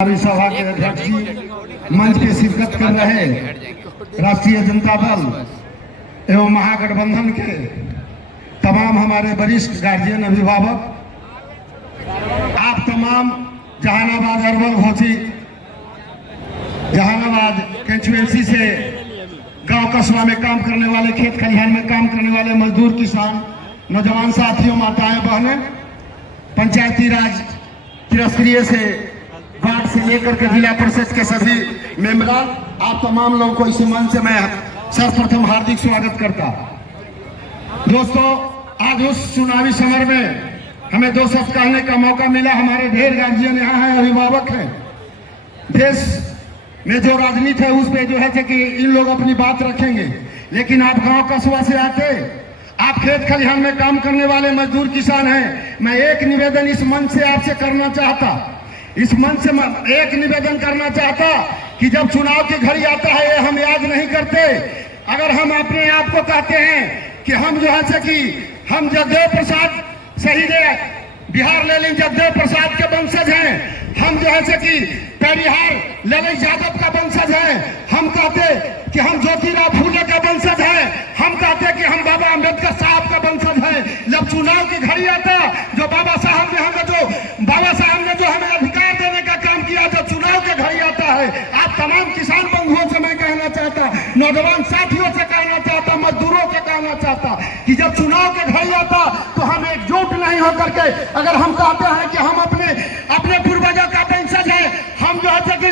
सभा के अध्यक्ष जी, मंच पे शिरकत कर रहे राष्ट्रीय जनता दल एवं महागठबंधन के तमाम हमारे वरिष्ठ गार्जियन अभिभावक, आप तमाम जहानाबाद अर्बन घोसी जहानाबाद कंस्टिट्यूएंसी से गांव कस्बा में काम करने वाले, खेत खलिहान में काम करने वाले मजदूर, किसान, नौजवान साथियों, माताएं, बहनें, पंचायती राज त्रिस्तरीय से वार्ड से लेकर के जिला परिषद के सभी मेंबरान, आप तमाम लोगों को इसी मंच से मैं सर्वप्रथम हार्दिक स्वागत करता। दोस्तों, आज उस चुनावी समर में हमें दो शब्द कहने का मौका मिला। हमारे ढेर गार्जियन यहाँ हैं, अभिभावक हैं। देश में जो राजनीति है उस पे जो है कि इन लोग अपनी बात रखेंगे, लेकिन आप गांव कस्बा से आते, आप खेत खलिहान में काम करने वाले मजदूर, किसान हैं। मैं एक निवेदन इस मंच से आपसे करना चाहता, इस मंच से एक निवेदन करना चाहता कि जब चुनाव की घड़ी आता है, ये हम याद नहीं करते। अगर हम अपने आप को कहते हैं कि हम जो है कि हम जगदेव प्रसाद शहीद बिहार लेलिन जगदेव प्रसाद के वंशज हैं, हम जो है कि परिहार ललित यादव का वंशज है, हम कहते कि हम ज्योतिराव फूले का वंशज है, हम कहते कि हम बाबा अम्बेडकर साहब का वंशज है। जब चुनाव की घड़ी आता, जो बाबा साहब ने जो हमें अधिकार देने का काम किया, जब चुनाव की घड़ी आता है, आप तमाम किसान बंधुओं से मैं कहना चाहता, नौजवान साथियों से कहना चाहता, मजदूरों से कहना चाहता कि जब चुनाव की घड़ी आता तो हम एकजुट नहीं होकर के, अगर हम कहते हैं कि हम अपने पूर्वजों का वंशज है, हम जो है कि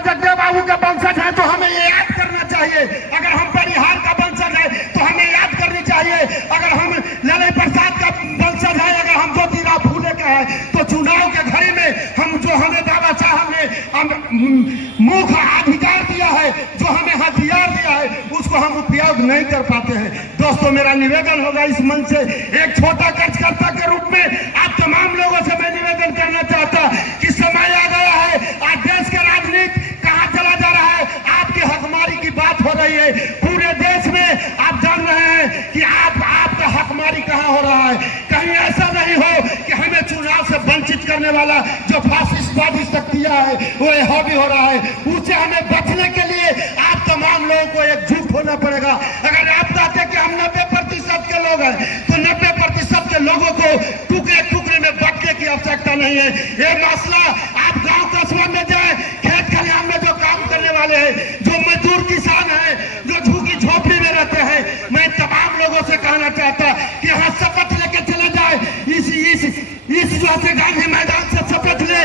जगदेव बाबू का वंशज है, तो हमें ये याद करना चाहिए। अगर हम परिहार का वंशज है तो हमें याद करनी चाहिए। अगर हम ललित प्रसाद का वंशज है, अगर हम ज्योतिराव फूले का है, तो चुनाव के घड़ी में हम जो हमें बाबा साहब ने मुख्य अधिकार दिया है, जो हमें हथियार दिया है, उसको हम उपयोग नहीं कर पाते हैं। दोस्तों, मेरा निवेदन होगा इस मंच से, एक छोटा कार्यकर्ता के रूप में आप तमाम लोगों से मैं निवेदन करना चाहता कि समय आ गया है। आज देश के राजनीति कहाँ चला जा रहा है, आपकी हकमारी की बात हो रही है। पूरे देश में आप जान रहे हैं कि आपका हकमारी कहाँ हो रहा है। कहीं ऐसा नहीं हो कि हमें चुनाव से वंचित करने वाला जो फासिस्टवादी शक्तियां है वो हावी हो रहा है। उससे हमें बचने के लिए आप तमाम लोगों को एकजुट होना पड़ेगा। अगर आप कहते कि हम 90% के लोग हैं, तो 90% के लोगों को टुकड़े टुकड़े में बांटने की आवश्यकता नहीं है। ये मसला आप गांव कस्बा में जाए, खेत खलिहान में जो काम करने वाले हैं, जो मजदूर किसान हैं, जो झुग्गी झोपड़ी में रहते हैं, मैं तमाम लोगों से कहना चाहता कि यहाँ शपथ लेके चले जाए। इस जो है गांधी मैदान से शपथ ले,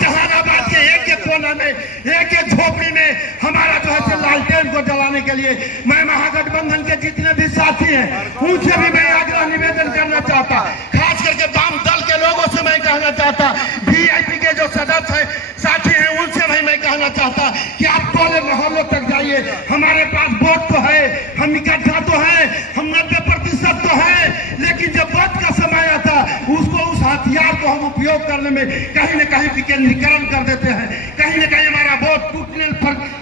जहानाबाद के एक कोना में, एक झोपड़ी में हमारा जो है लालटेन को जलाने के लिए मैं महागठबंधन के जितने भी साथी हैं उनसे भी मैं आग्रह निवेदन करना चाहता। खास करके वाम दल के लोगों से मैं कहना चाहता, वीआईपी के जो सदस्य हैं, साथी हैं, उनसे भी मैं कहना चाहता कि आप टोले मोहल्लों तक जाइए। हमारे पास वोट तो है, हम इकट्ठा तो है, हम 90% तो है, लेकिन जब वोट का समय आता उसको, उस हथियार को हम उपयोग करने में कहीं न कहीं विकेंद्रीकरण कर देते हैं। कहीं न कहीं हमारा वोट टूटने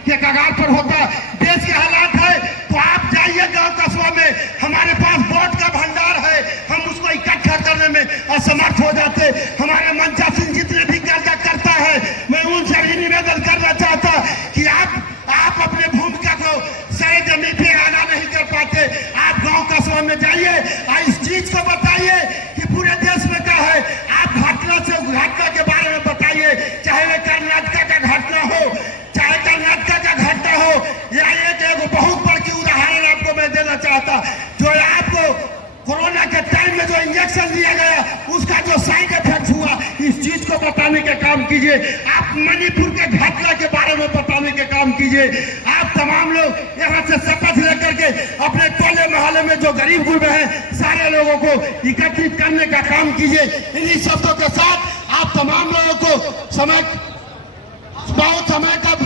के कगार पर होता। देश के हालात है तो आप जाइए गांव कस्बा में, हमारे पास वोट का भंडार है, हम उसको इकट्ठा करने में असमर्थ हो जाते। हमारे मंचा सिंह जितने भी करता है, मैं उनसे भी निवेदन करना चाहता कि आप अपने भूमिका को सही जमीन पे आना नहीं कर पाते। आप गांव कस्बा में जाइए, इस चीज को बताइए कि पूरे देश में क्या है। आप घटना के बारे में बताइए, चाहे वह कर्नाटक का घटना हो, चाहे कर्नाटक का घटना हो, या एक बहुत बड़ी उदाहरण आपको मैं देना चाहता, जो आपको कोरोना के टाइम में जो इंजेक्शन दिया गया उसका जो साइड इफेक्ट हुआ, इस चीज को बताने के काम कीजिए। आप मणिपुर के घटना के बारे में बताने के काम कीजिए। आप तमाम लोग यहाँ से शपथ लेकर के अपने टोले मोहल्ले में जो गरीब गुरबे हैं, सारे लोगों को एकत्रित करने का काम कीजिए। इन्हीं शब्दों के साथ आप तमाम लोगों को बहुत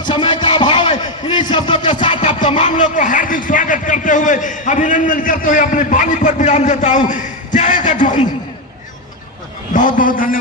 समय का अभाव है, इन्हीं शब्दों के साथ आप तमाम लोग को हार्दिक स्वागत करते हुए, अभिनंदन करते हुए अपनी वाणी पर विराम देता हूँ। जय गठबंधन। बहुत बहुत धन्यवाद।